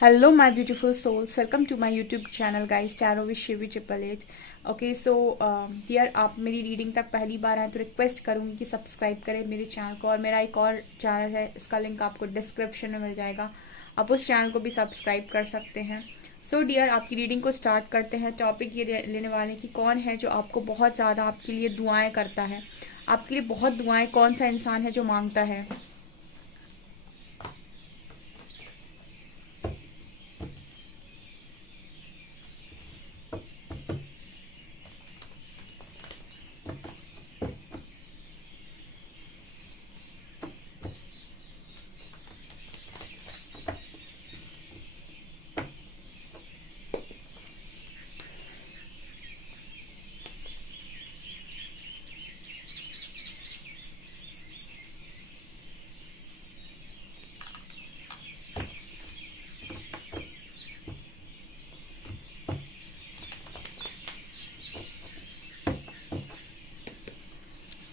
Hello, my beautiful souls. Welcome to my YouTube channel, guys. Tarot with Shivi 888. Okay so dear, आप मेरी reading तक पहली बार आए तो रिक्वेस्ट करूंगी कि सब्सक्राइब करें मेरे चैनल को। और मेरा एक और चैनल है, इसका लिंक आपको डिस्क्रिप्शन में मिल जाएगा, आप उस चैनल को भी सब्सक्राइब कर सकते हैं। सो डियर, आपकी रीडिंग को स्टार्ट करते हैं। टॉपिक ये लेने वाले कि कौन है जो आपको बहुत ज़्यादा आपके लिए दुआएं करता है, आपके लिए बहुत दुआएं, कौन सा इंसान है जो मांगता है।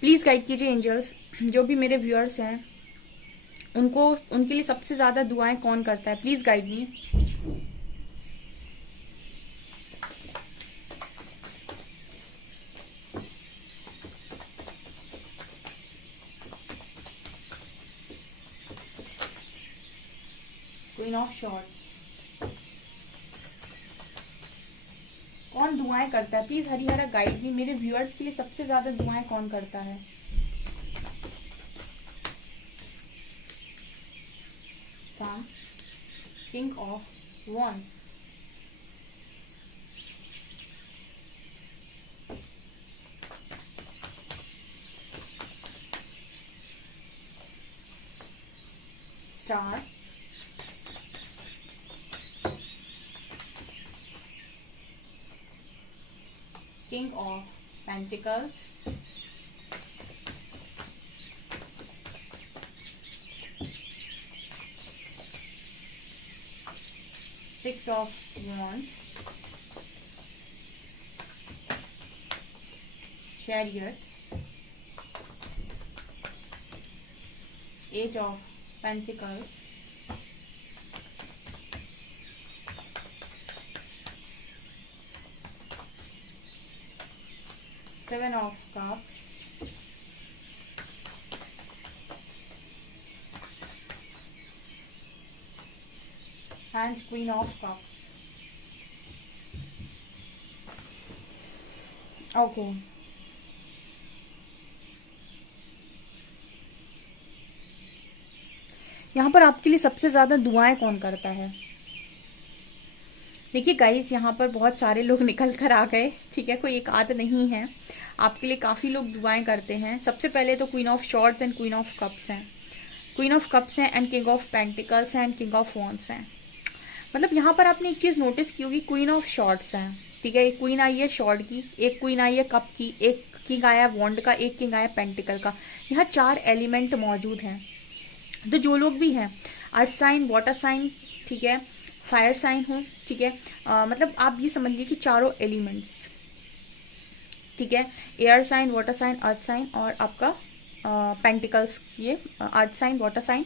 प्लीज गाइड कीजिए एंजल्स, जो भी मेरे व्यूअर्स हैं उनको, उनके लिए सबसे ज्यादा दुआएं कौन करता है। Please guide me. Queen of shorts, कौन दुआएं करता है। प्लीज हरिहरा गाइड मी, मेरे व्यूअर्स के लिए सबसे ज्यादा दुआएं कौन करता है। Sun, king of wands, star, king of pentacles, six of wands, chariot, eight of pentacles, seven of cups, and queen of cups. Okay. यहाँ पर आपके लिए सबसे ज्यादा दुआएं कौन करता है। देखिए गाइस, यहाँ पर बहुत सारे लोग निकल कर आ गए, ठीक है, कोई एक आध नहीं है, आपके लिए काफी लोग दुआएं करते हैं। सबसे पहले तो queen of shorts and queen of cups हैं, क्वीन ऑफ कप्स हैं and king of pentacles and king of wands हैं। मतलब यहाँ पर आपने एक चीज नोटिस की होगी, क्वीन ऑफ शॉर्ट्स हैं, ठीक है, एक क्वीन आई है शॉर्ट की, एक क्वीन आई है कप की, एक किंग आया वॉन्ड का, एक किंग आया पेंटिकल का। यहाँ चार एलिमेंट मौजूद हैं। तो जो लोग भी हैं, अर्थ साइन, वाटर साइन, ठीक है, फायर साइन हो, ठीक है, मतलब आप ये समझ लीजिए कि चारों एलिमेंट्स, ठीक है, air sign, water sign, earth sign और आपका पेंटिकल्स, ये earth sign, water sign,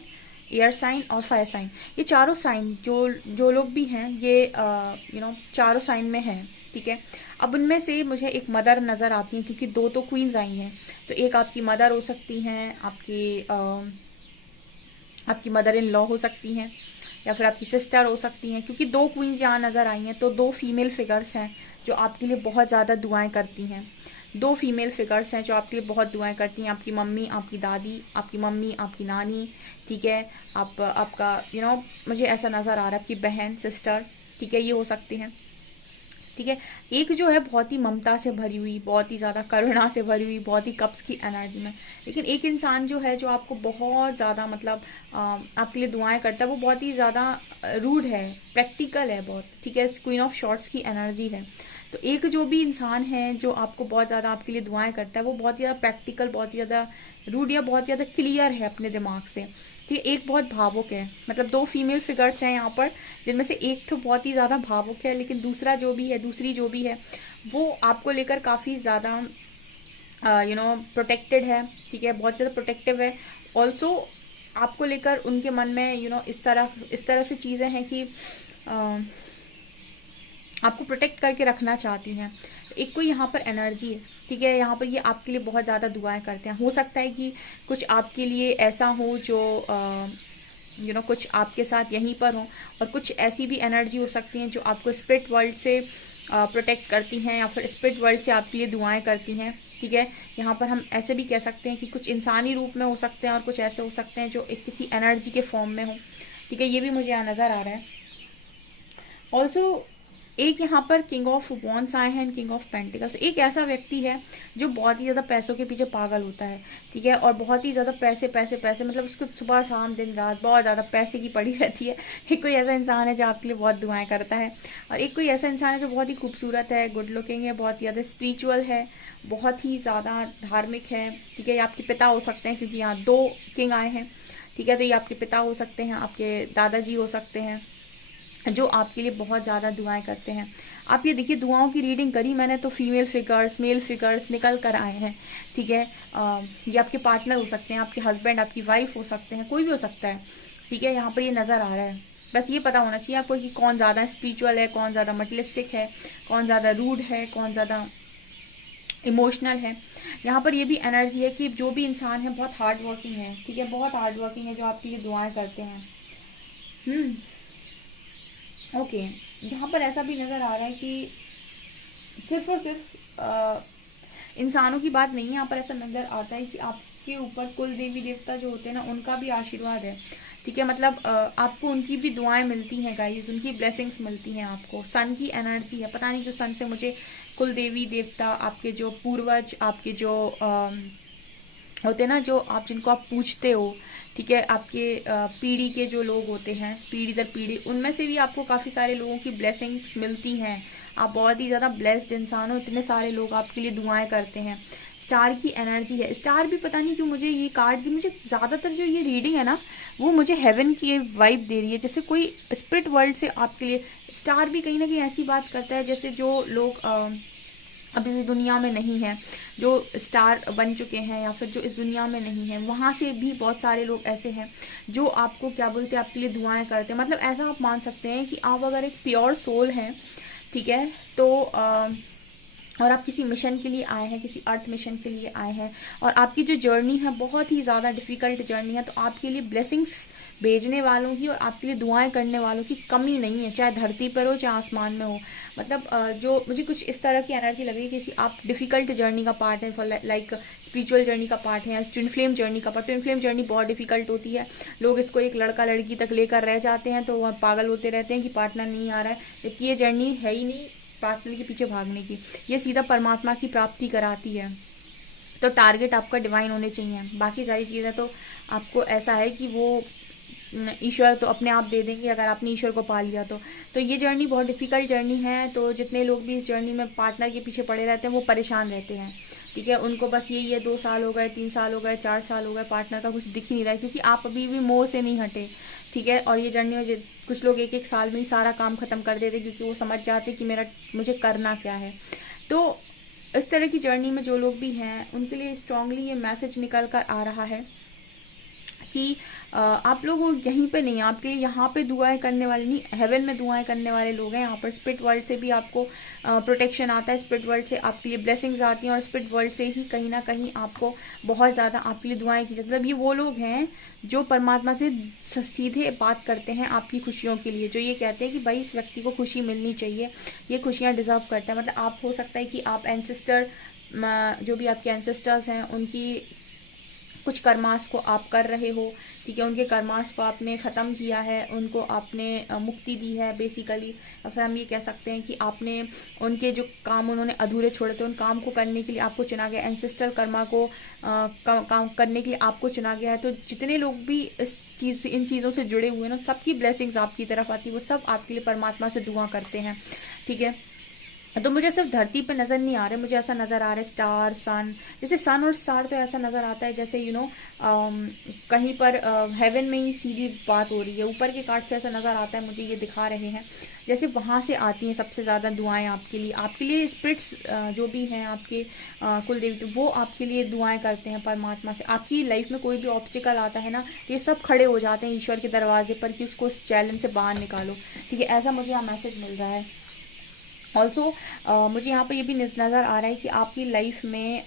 air sign और फायर साइन, ये चारों साइन जो लोग भी हैं ये चारों साइन में हैं, ठीक है। अब उनमें से मुझे एक मदर नजर आती है, क्योंकि दो तो क्वींस आई हैं, तो एक आपकी मदर हो सकती हैं, आपकी मदर इन लॉ हो सकती हैं, या फिर आपकी सिस्टर हो सकती हैं, क्योंकि दो क्वींस यहाँ नजर आई हैं, तो दो फीमेल फिगर्स हैं जो आपके लिए बहुत ज्यादा दुआएं करती हैं। दो फीमेल फिगर्स हैं जो आपके लिए बहुत दुआएं करती हैं, आपकी मम्मी, आपकी दादी, आपकी मम्मी, आपकी नानी, ठीक है, आपका मुझे ऐसा नजर आ रहा है आपकी बहन, सिस्टर, ठीक है, ये हो सकती हैं, ठीक है। एक जो है बहुत ही ममता से भरी हुई, बहुत ही ज्यादा करुणा से भरी हुई, बहुत ही कप्स की एनर्जी में। लेकिन एक इंसान जो है जो आपको बहुत ज्यादा मतलब आपके लिए दुआएं करता है, वो बहुत ही ज्यादा रूड है, प्रैक्टिकल है बहुत, ठीक है, क्वीन ऑफ शॉर्ट्स की एनर्जी है। तो एक जो भी इंसान है जो आपको बहुत ज्यादा आपके लिए दुआएं करता है, वो बहुत ही ज्यादा प्रैक्टिकल, बहुत ही ज्यादा रूड या बहुत ज्यादा क्लियर है अपने दिमाग से, ठीक है। एक बहुत भावुक है, मतलब दो फीमेल फिगर्स हैं यहाँ पर, जिनमें से एक तो बहुत ही ज्यादा भावुक है, लेकिन दूसरी जो भी है वो आपको लेकर काफी ज्यादा प्रोटेक्टेड है, ठीक है, बहुत ज्यादा प्रोटेक्टिव है। ऑल्सो आपको लेकर उनके मन में इस तरह से चीजें हैं कि आपको प्रोटेक्ट करके रखना चाहती हैं। एक कोई यहाँ पर एनर्जी है, ठीक है, यहाँ पर ये आपके लिए बहुत ज़्यादा दुआएं करते हैं। हो सकता है कि कुछ आपके लिए ऐसा हो जो कुछ आपके साथ यहीं पर हो, और कुछ ऐसी भी एनर्जी हो सकती हैं जो आपको स्पिरिट वर्ल्ड से प्रोटेक्ट करती हैं या फिर स्पिरिट वर्ल्ड से आपके लिए दुआएं करती हैं, ठीक है। यहाँ पर हम ऐसे भी कह सकते हैं कि कुछ इंसानी रूप में हो सकते हैं और कुछ ऐसे हो सकते हैं जो एक किसी एनर्जी के फॉर्म में हो, ठीक है। ये भी मुझे यहाँ नज़र आ रहा है। ऑल्सो एक यहाँ पर किंग ऑफ वॉन्ड्स आए हैं, किंग ऑफ पेंटिकल्स। एक ऐसा व्यक्ति है जो बहुत ही ज़्यादा पैसों के पीछे पागल होता है, ठीक है, और बहुत ही ज़्यादा पैसे पैसे पैसे, मतलब उसको सुबह शाम दिन रात बहुत ज़्यादा पैसे की पड़ी रहती है। एक कोई ऐसा इंसान है जो आपके लिए बहुत दुआएं करता है, और एक कोई ऐसा इंसान है जो बहुत ही खूबसूरत है, गुड लुकिंग है, बहुत ही ज़्यादा स्पिरिचुअल है, बहुत ही ज़्यादा धार्मिक है, ठीक है। ये आपके पिता हो सकते हैं, क्योंकि यहाँ 2 किंग आए हैं, ठीक है। तो ये आपके पिता हो सकते हैं, आपके दादाजी हो सकते हैं, जो आपके लिए बहुत ज़्यादा दुआएं करते हैं। आप ये देखिए, दुआओं की रीडिंग करी मैंने तो फीमेल फिगर्स, मेल फिगर्स निकल कर आए हैं, ठीक है। ये आपके पार्टनर हो सकते हैं, आपके हस्बैंड, आपकी वाइफ हो सकते हैं, कोई भी हो सकता है, ठीक है। यहाँ पर ये नज़र आ रहा है। बस ये पता होना चाहिए आपको कि कौन ज़्यादा स्पिरिचुअल है, कौन ज़्यादा मटेरियलिस्टिक है, कौन ज़्यादा रूड है, कौन ज़्यादा इमोशनल है। यहाँ पर ये भी एनर्जी है कि जो भी इंसान है बहुत हार्ड वर्किंग है, ठीक है, बहुत हार्ड वर्किंग है, जो आपके लिए दुआएं करते हैं। ओके, यहाँ पर ऐसा भी नज़र आ रहा है कि सिर्फ और सिर्फ इंसानों की बात नहीं है। यहाँ पर ऐसा नज़र आता है कि आपके ऊपर कुल देवी देवता जो होते हैं ना, उनका भी आशीर्वाद है, ठीक है। मतलब आपको उनकी भी दुआएं मिलती हैं गाइस, उनकी ब्लेसिंग्स मिलती हैं आपको। सन की एनर्जी है, पता नहीं क्यों सन से मुझे कुल देवी देवता, आपके जो पूर्वज, आपके जो होते ना, जो आप जिनको आप पूछते हो, ठीक है, आपके पीढ़ी के जो लोग होते हैं, पीढ़ी दर पीढ़ी, उनमें से भी आपको काफ़ी सारे लोगों की ब्लेसिंग्स मिलती हैं। आप बहुत ही ज़्यादा ब्लेस्ड इंसान हो, इतने सारे लोग आपके लिए दुआएं करते हैं। स्टार की एनर्जी है, स्टार भी पता नहीं क्यों मुझे ये कार्ड, मुझे ज़्यादातर जो ये रीडिंग है ना, वो मुझे हेवन की वाइब दे रही है, जैसे कोई स्पिरिट वर्ल्ड से आपके लिए स्टार भी कहीं ना कहीं ऐसी बात करता है जैसे जो लोग अब इस दुनिया में नहीं है, जो स्टार बन चुके हैं या फिर जो इस दुनिया में नहीं है, वहाँ से भी बहुत सारे लोग ऐसे हैं जो आपको क्या बोलते हैं, आपके लिए दुआएं करते हैं। मतलब ऐसा आप मान सकते हैं कि आप अगर एक प्योर सोल हैं, ठीक है, तो और आप किसी मिशन के लिए आए हैं, किसी अर्थ मिशन के लिए आए हैं, और आपकी जो जर्नी है बहुत ही ज़्यादा डिफ़िकल्ट जर्नी है, तो आपके लिए ब्लेसिंग्स भेजने वालों की और आपके लिए दुआएं करने वालों की कमी नहीं है, चाहे धरती पर हो चाहे आसमान में हो। मतलब जो मुझे कुछ इस तरह की एनर्जी लग रही है, किसी आप डिफ़िकल्ट जर्नी का पार्ट है, फॉर लाइक स्पिरिचुअल जर्नी का पार्ट है, या ट्विन फ्लेम जर्नी का पार्ट। ट्विन फ्लेम जर्नी बहुत डिफिकल्ट होती है, लोग इसको एक लड़का लड़की तक लेकर रह जाते हैं, तो वह पागल होते रहते हैं कि पार्टनर नहीं आ रहा है, जबकि ये जर्नी है ही नहीं पार्टनर के पीछे भागने की, ये सीधा परमात्मा की प्राप्ति कराती है। तो टारगेट आपका डिवाइन होने चाहिए, बाकी सारी चीज़ें तो आपको ऐसा है कि वो ईश्वर तो अपने आप दे देंगे अगर आपने ईश्वर को पा लिया तो ये जर्नी बहुत डिफिकल्ट जर्नी है। तो जितने लोग भी इस जर्नी में पार्टनर के पीछे पड़े रहते हैं वो परेशान रहते हैं, ठीक है। उनको बस ये 2 साल हो गए, 3 साल हो गए, 4 साल हो गए, पार्टनर का कुछ दिख ही नहीं रहा है, क्योंकि आप अभी भी मोह से नहीं हटे, ठीक है। और ये जर्नी में कुछ लोग 1-1 साल में ही सारा काम खत्म कर देते, क्योंकि वो समझ जाते कि मुझे करना क्या है। तो इस तरह की जर्नी में जो लोग भी हैं उनके लिए स्ट्रांगली ये मैसेज निकल कर आ रहा है कि आप लोग यहीं पे नहीं, आपके यहाँ पे दुआएं करने वाले नहीं, हेवन में दुआएं करने वाले लोग हैं। यहाँ पर स्पिरिट वर्ल्ड से भी आपको प्रोटेक्शन आता है, स्पिरिट वर्ल्ड से आपके लिए ब्लेसिंग्स आती हैं, और स्पिरिट वर्ल्ड से ही कहीं ना कहीं आपको बहुत ज़्यादा आपके लिए दुआएं की जाती है। मतलब ये वो लोग हैं जो परमात्मा से सीधे बात करते हैं आपकी खुशियों के लिए, जो ये कहते हैं कि भाई इस व्यक्ति को खुशी मिलनी चाहिए, ये खुशियाँ डिजर्व करता है। मतलब आप हो सकता है कि आप एंसेस्टर, जो भी आपके एंसेस्टर्स हैं उनकी कुछ कर्मास को आप कर रहे हो, ठीक है, उनके कर्मास को आपने ख़त्म किया है, उनको आपने मुक्ति दी है बेसिकली। या फिर हम ये कह सकते हैं कि आपने उनके जो काम उन्होंने अधूरे छोड़े थे उन काम को करने के लिए आपको चुना गया, एंसेस्टर कर्मा को काम करने के लिए आपको चुना गया है। तो जितने लोग भी इन चीज़ों से जुड़े हुए हैं ना, सबकी ब्लेसिंग्स आपकी तरफ आती है, वो सब आपके लिए परमात्मा से दुआ करते हैं, ठीक है। तो मुझे सिर्फ धरती पे नजर नहीं आ रहे, मुझे ऐसा नजर आ रहा है स्टार, सन। जैसे सन और स्टार तो ऐसा नजर आता है जैसे कहीं पर हेवन में ही सीधी बात हो रही है, ऊपर के कार्ड से ऐसा नजर आता है, मुझे ये दिखा रहे हैं जैसे वहां से आती हैं सबसे ज्यादा दुआएं आपके लिए स्पिरिट्स जो भी हैं आपके कुल देवी, तो वो आपके लिए दुआएं करते हैं परमात्मा से। आपकी लाइफ में कोई भी ऑब्स्टिकल आता है ना, तो ये सब खड़े हो जाते हैं ईश्वर के दरवाजे पर कि उसको उस चैलेंज से बाहर निकालो। ठीक है, ऐसा मुझे यहाँ मैसेज मिल रहा है। ऑल्सो मुझे यहाँ पर ये भी नज़र आ रहा है कि आपकी लाइफ में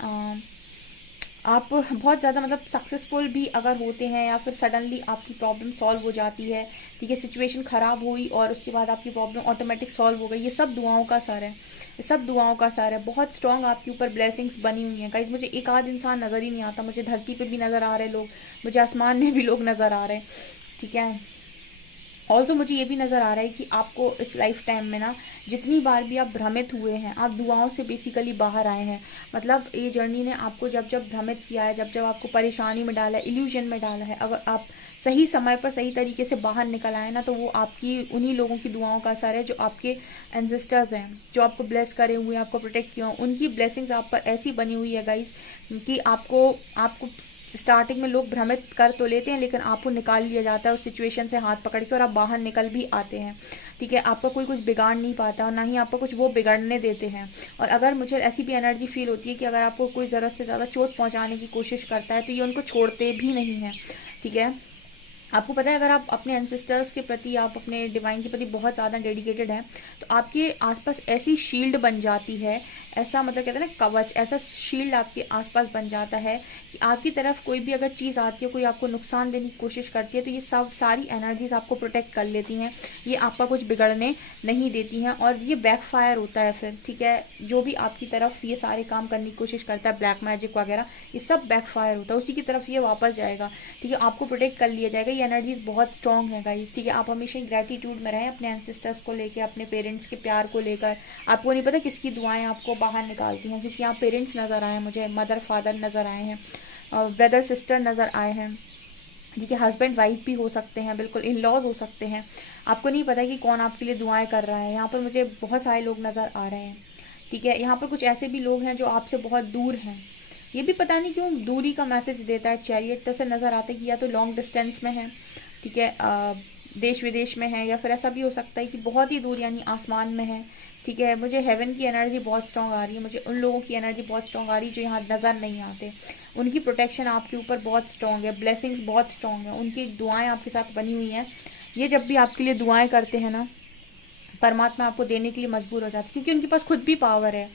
आप बहुत ज़्यादा मतलब सक्सेसफुल भी अगर होते हैं, या फिर सडनली आपकी प्रॉब्लम सॉल्व हो जाती है। ठीक है, सिचुएशन ख़राब हुई और उसके बाद आपकी प्रॉब्लम ऑटोमेटिक सॉल्व हो गई। ये सब दुआओं का असर है, ये सब दुआओं का असर है। बहुत स्ट्रांग आपके ऊपर ब्लेसिंग्स बनी हुई हैं गाइस। मुझे एक आध इंसान नज़र ही नहीं आता, मुझे धरती पे भी नज़र आ रहे लोग, मुझे आसमान में भी लोग नज़र आ रहे हैं। ठीक है, ऑल्सो मुझे ये भी नज़र आ रहा है कि आपको इस लाइफ टाइम में ना जितनी बार भी आप भ्रमित हुए हैं, आप दुआओं से बेसिकली बाहर आए हैं। मतलब ये जर्नी ने आपको जब जब भ्रमित किया है, जब जब आपको परेशानी में डाला है, इल्यूजन में डाला है, अगर आप सही समय पर सही तरीके से बाहर निकल आए ना, तो वो आपकी उन्हीं लोगों की दुआओं का असर है जो आपके एंसेस्टर्स हैं, जो आपको ब्लेस करे हुए हैं, आपको प्रोटेक्ट किया, उनकी ब्लेसिंग्स आप पर ऐसी बनी हुई है गाइस कि आपको आपको स्टार्टिंग में लोग भ्रमित कर तो लेते हैं, लेकिन आपको निकाल लिया जाता है उस सिचुएशन से हाथ पकड़ के, और आप बाहर निकल भी आते हैं। ठीक है, आपका कोई कुछ बिगाड़ नहीं पाता और ना ही आपको कुछ वो बिगड़ने देते हैं। और अगर मुझे ऐसी भी एनर्जी फील होती है कि अगर आपको कोई ज़रूरत से ज़्यादा चोट पहुंचाने की कोशिश करता है, तो ये उनको छोड़ते भी नहीं है। ठीक है, आपको पता है अगर आप अपने एंसेस्टर्स के प्रति, आप अपने डिवाइन के प्रति बहुत ज़्यादा डेडिकेटेड हैं, तो आपके आसपास ऐसी शील्ड बन जाती है, ऐसा मतलब कहते हैं ना कवच, ऐसा शील्ड आपके आसपास बन जाता है कि आपकी तरफ कोई भी अगर चीज़ आती है, कोई आपको नुकसान देने की कोशिश करती है, तो ये सब सारी एनर्जीज आपको प्रोटेक्ट कर लेती हैं, ये आपका कुछ बिगड़ने नहीं देती हैं, और ये बैकफायर होता है फिर। ठीक है, जो भी आपकी तरफ ये सारे काम करने की कोशिश करता है, ब्लैक मैजिक वगैरह, ये सब बैकफायर होता है, उसी की तरफ ये वापस जाएगा। ठीक है, आपको प्रोटेक्ट कर लिया जाएगा। ये एनर्जीज बहुत स्ट्रांग है गाइस। ठीक है, आप हमेशा ग्रेटिट्यूड में रहें अपने एंसेस्टर्स को लेकर, अपने पेरेंट्स के प्यार को लेकर। आपको नहीं पता किसकी दुआएं आपको बाहर निकालती हैं, क्योंकि यहाँ पेरेंट्स नजर आए हैं मुझे, मदर फादर नजर आए हैं, ब्रदर सिस्टर नजर आए हैं। ठीक है, हस्बैंड वाइफ भी हो सकते हैं, बिल्कुल इन लॉज हो सकते हैं। आपको नहीं पता कि कौन आपके लिए दुआएं कर रहा है। यहाँ पर मुझे बहुत सारे लोग नजर आ रहे हैं। ठीक है, यहाँ पर कुछ ऐसे भी लोग हैं जो आपसे बहुत दूर हैं, ये भी पता नहीं क्यों दूरी का मैसेज देता है। चैरियट से नजर आता है कि या तो लॉन्ग डिस्टेंस में है, ठीक है, देश विदेश में है, या फिर ऐसा भी हो सकता है कि बहुत ही दूर यानी आसमान में है। ठीक है, मुझे हेवन की एनर्जी बहुत स्ट्रांग आ रही है, मुझे उन लोगों की एनर्जी बहुत स्ट्रांग आ रही है जो यहाँ नजर नहीं आते। उनकी प्रोटेक्शन आपके ऊपर बहुत स्ट्रांग है, ब्लेसिंग्स बहुत स्ट्रांग है, उनकी दुआएं आपके साथ बनी हुई हैं। ये जब भी आपके लिए दुआएं करते हैं ना, परमात्मा आपको देने के लिए मजबूर हो जाते हैं, क्योंकि उनके पास खुद भी पावर है।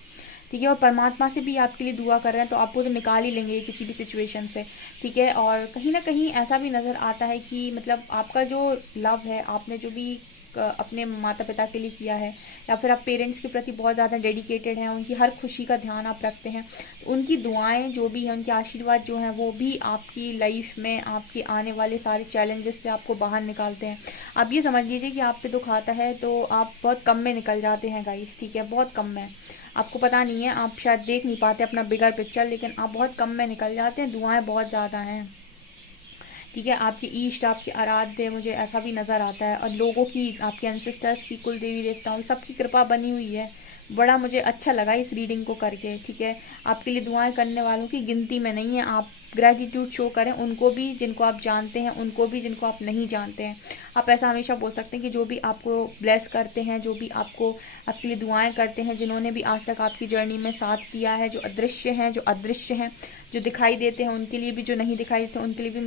ठीक है, और परमात्मा से भी आपके लिए दुआ कर रहे हैं, तो आपको तो निकाल ही लेंगे किसी भी सिचुएशन से। ठीक है, और कहीं ना कहीं ऐसा भी नज़र आता है कि मतलब आपका जो लव है, आपने जो भी अपने माता पिता के लिए किया है, या फिर आप पेरेंट्स के प्रति बहुत ज़्यादा डेडिकेटेड हैं, उनकी हर खुशी का ध्यान आप रखते हैं, तो उनकी दुआएं जो भी हैं, उनके आशीर्वाद जो हैं, वो भी आपकी लाइफ में आपके आने वाले सारे चैलेंजेस से आपको बाहर निकालते हैं। आप ये समझ लीजिए कि आप पे दुख आता है तो आप बहुत कम में निकल जाते हैं गाइस। ठीक है, बहुत कम में, आपको पता नहीं है, आप शायद देख नहीं पाते अपना बिगर पिक्चर, लेकिन आप बहुत कम में निकल जाते हैं, दुआएं बहुत ज़्यादा हैं। ठीक है, आपके ईष्ट, आपके आराध्य, मुझे ऐसा भी नज़र आता है, और लोगों की, आपके एंसेस्टर्स की, कुल देवी देवताओं, सबकी कृपा बनी हुई है। बड़ा मुझे अच्छा लगा इस रीडिंग को करके। ठीक है, आपके लिए दुआएं करने वालों की गिनती में नहीं है। आप ग्रेटिट्यूड शो करें, उनको भी जिनको आप जानते हैं, उनको भी जिनको आप नहीं जानते हैं। आप ऐसा हमेशा बोल सकते हैं कि जो भी आपको ब्लेस करते हैं, जो भी आपको आपके लिए दुआएं करते हैं, जिन्होंने भी आज तक आपकी जर्नी में साथ दिया है, जो अदृश्य हैं, जो अदृश्य हैं, जो दिखाई देते हैं उनके लिए भी, जो नहीं दिखाई देते उनके लिए भी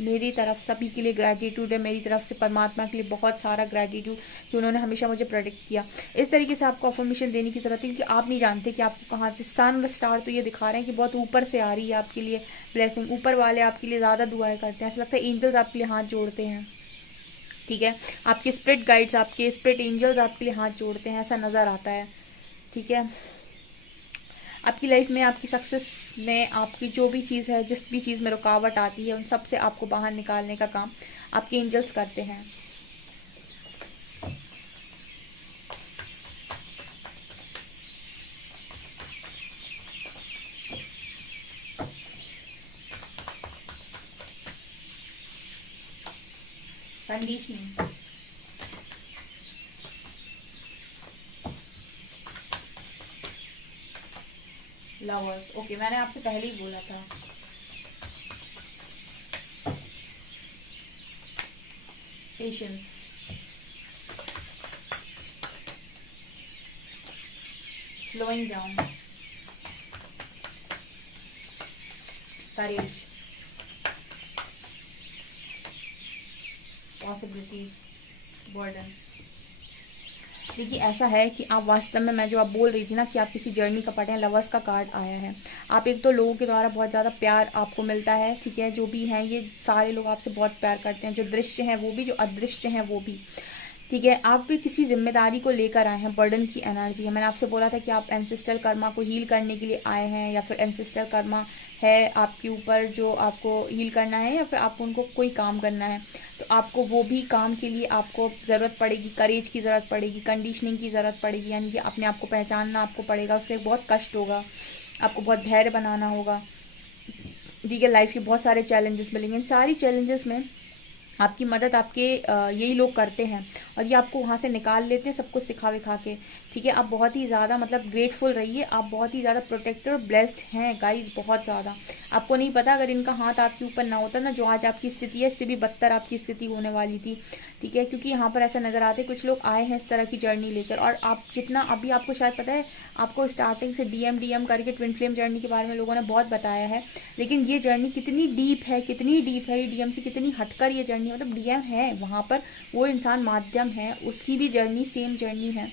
मेरी तरफ सभी के लिए ग्रेटिट्यूड है। मेरी तरफ से परमात्मा के लिए बहुत सारा ग्रेटिट्यूड कि उन्होंने हमेशा मुझे प्रोटेक्ट किया। इस तरीके से आपको अफर्मेशन देने की जरूरत है, क्योंकि आप नहीं जानते कि आपको कहाँ से सन व स्टार तो ये दिखा रहे हैं कि बहुत ऊपर से आ रही है आपके लिए ब्लेसिंग। ऊपर वाले आपके लिए ज़्यादा दुआएं करते हैं, ऐसा लगता है एंजल्स आपके लिए हाथ जोड़ते हैं। ठीक है, आपके स्पिरिट गाइड्स, आपके स्पिरिट एंजल्स आपके लिए हाथ जोड़ते हैं, ऐसा नज़र आता है। ठीक है, आपकी लाइफ में, आपकी सक्सेस में, आपकी जो भी चीज़ है, जिस भी चीज़ में रुकावट आती है, उन सब से आपको बाहर निकालने का काम आपके एंजल्स करते हैं। कंडीशनिंग, लवर्स, ओके, मैंने आपसे पहले ही बोला था। पेशेंस, स्लोइंग डाउन, करेज, पॉसिबिलिटीज, बर्डन। देखिए ऐसा है कि आप वास्तव में, मैं जो आप बोल रही थी ना कि आप किसी जर्नी का पार्ट है, लवर्स का कार्ड आया है। आप एक तो लोगों के द्वारा बहुत ज़्यादा प्यार आपको मिलता है, ठीक है, जो भी हैं ये सारे लोग आपसे बहुत प्यार करते हैं, जो दृश्य हैं वो भी, जो अदृश्य हैं वो भी, ठीक है। आप भी किसी जिम्मेदारी को लेकर आए हैं, बर्डन की एनर्जी है। मैंने आपसे बोला था कि आप एंसेस्ट्रल कर्मा को हील करने के लिए आए हैं, या फिर एंसेस्ट्रल कर्मा है आपके ऊपर जो आपको हील करना है, या फिर आपको उनको कोई काम करना है, तो आपको वो भी काम के लिए आपको ज़रूरत पड़ेगी, करेज की ज़रूरत पड़ेगी, कंडीशनिंग की ज़रूरत पड़ेगी, यानी कि अपने आप को पहचानना आपको पड़ेगा, उससे बहुत कष्ट होगा, आपको बहुत धैर्य बनाना होगा, ठीक है। लाइफ के बहुत सारे चैलेंजेस मिलेंगे, इन सारी चैलेंजेस में आपकी मदद आपके यही लोग करते हैं, और ये आपको वहाँ से निकाल लेते हैं सब कुछ सिखा विखा के, ठीक है। आप बहुत ही ज़्यादा मतलब ग्रेटफुल रहिए, आप बहुत ही ज़्यादा प्रोटेक्टेड और ब्लेस्ड हैं गाइस, बहुत ज़्यादा। आपको नहीं पता, अगर इनका हाथ आपके ऊपर ना होता ना, जो आज आपकी स्थिति है इससे भी बदतर आपकी स्थिति होने वाली थी, ठीक है। क्योंकि यहाँ पर ऐसा नज़र आता है कुछ लोग आए हैं इस तरह की जर्नी लेकर, और आप जितना अभी आपको शायद पता है, आपको स्टार्टिंग से डीएम करके ट्विन फ्लेम जर्नी के बारे में लोगों ने बहुत बताया है, लेकिन ये जर्नी कितनी डीप है, कितनी डीप है, ये डीएम से कितनी हटकर ये जर्नी, मतलब डीएम है वहाँ पर, वो इंसान माध्यम है, उसकी भी जर्नी सेम जर्नी है,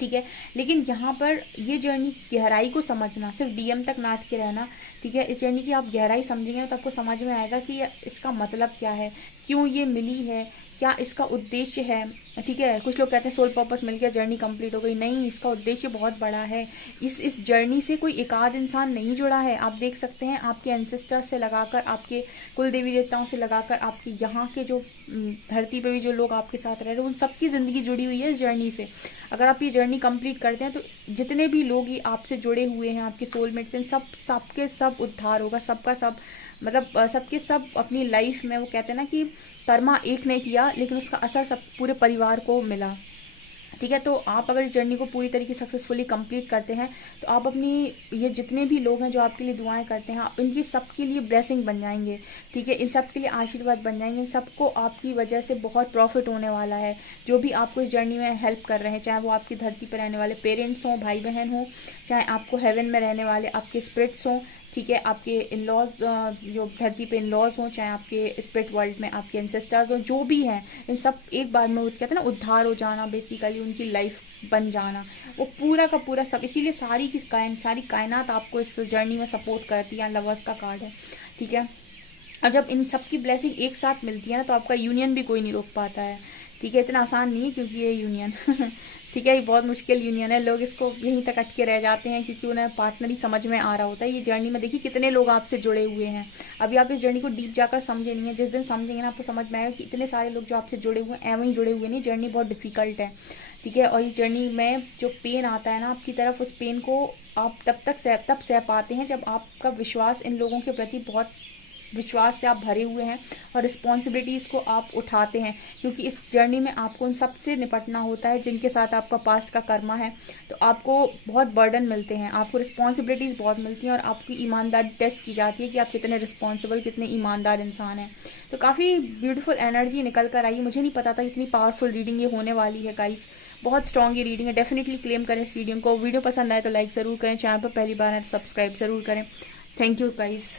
ठीक है। लेकिन यहाँ पर ये जर्नी गहराई को समझना, सिर्फ डीएम तक ना अटके रहना, ठीक है। इस जर्नी की आप गहराई समझेंगे तो आपको समझ में आएगा कि इसका मतलब क्या है, क्यों ये मिली है, क्या इसका उद्देश्य है, ठीक है। कुछ लोग कहते हैं सोल पर्पस मिल गया, जर्नी कंप्लीट हो गई, नहीं, इसका उद्देश्य बहुत बड़ा है। इस जर्नी से कोई एकाध इंसान नहीं जुड़ा है, आप देख सकते हैं आपके एंसेस्टर्स से लगाकर, आपके कुल देवी देवताओं से लगाकर, आपके यहाँ के जो धरती पे भी जो लोग आपके साथ रह रहे हैं, उन सबकी ज़िंदगी जुड़ी हुई है इस जर्नी से। अगर आप ये जर्नी कंप्लीट करते हैं तो जितने भी लोग ये आपसे जुड़े हुए हैं, आपके सोलमेट्स हैं, सबके सब उद्धार होगा, सबका सब, मतलब सबके सब अपनी लाइफ में, वो कहते हैं ना कि कर्मा एक ने किया लेकिन उसका असर सब पूरे परिवार को मिला, ठीक है। तो आप अगर इस जर्नी को पूरी तरीके से सक्सेसफुली कंप्लीट करते हैं तो आप अपनी, ये जितने भी लोग हैं जो आपके लिए दुआएं करते हैं, आप इनकी सबके लिए ब्लेसिंग बन जाएंगे, ठीक है। इन सब के लिए आशीर्वाद बन जाएंगे, इन सबको आपकी वजह से बहुत प्रॉफिट होने वाला है। जो भी आपको इस जर्नी में हेल्प कर रहे हैं, चाहे वो आपकी धरती पर रहने वाले पेरेंट्स हों, भाई बहन हों, चाहे आपको हेवन में रहने वाले आपके स्पिरिट्स हों, ठीक है, आपके इन लॉज, जो धरती पे इन लॉज हों, चाहे आपके स्पिरिट वर्ल्ड में आपके एंसेस्टर्स हों, जो भी हैं, इन सब एक बार में कहते हैं ना उद्धार हो जाना, बेसिकली उनकी लाइफ बन जाना, वो पूरा का पूरा सब। इसीलिए सारी कायनात आपको इस जर्नी में सपोर्ट करती है, लवर्स का कार्ड है, ठीक है। और जब इन सब की ब्लेसिंग एक साथ मिलती है ना, तो आपका यूनियन भी कोई नहीं रोक पाता है, ठीक है। इतना आसान नहीं है क्योंकि ये यूनियन ठीक है, ये बहुत मुश्किल यूनियन है, लोग इसको यहीं तक अटके रह जाते हैं क्योंकि उन्हें पार्टनर ही समझ में आ रहा होता है। ये जर्नी में देखिए कितने लोग आपसे जुड़े हुए हैं, अभी आप इस जर्नी को डीप जाकर समझे नहीं है, जिस दिन समझेंगे ना आपको समझ में आएगा कि इतने सारे लोग जो आपसे जुड़े हुए हैं एवं ही जुड़े हुए नहीं, जर्नी बहुत डिफिकल्ट है, ठीक है। और इस जर्नी में जो पेन आता है ना आपकी तरफ, उस पेन को आप तब सह पाते हैं जब आपका विश्वास इन लोगों के प्रति बहुत विश्वास से आप भरे हुए हैं और रिस्पॉन्सिबिलिटीज़ को आप उठाते हैं, क्योंकि इस जर्नी में आपको उन सबसे निपटना होता है जिनके साथ आपका पास्ट का कर्मा है। तो आपको बहुत बर्डन मिलते हैं, आपको रिस्पॉन्सिबिलिटीज़ बहुत मिलती हैं, और आपकी ईमानदारी टेस्ट की जाती है कि आप कितने रिस्पॉन्सिबल, कितने ईमानदार इंसान हैं। तो काफ़ी ब्यूटीफुल एनर्जी निकल कर आई, मुझे नहीं पता था इतनी पावरफुल रीडिंग ये होने वाली है गाइस, बहुत स्ट्रॉन्ग ये रीडिंग है। डेफिनेटली क्लेम करें इस रीडिंग को। वीडियो पसंद आए तो लाइक ज़रूर करें, चैनल पर पहली बार है तो सब्सक्राइब ज़रूर करें। Thank you guys.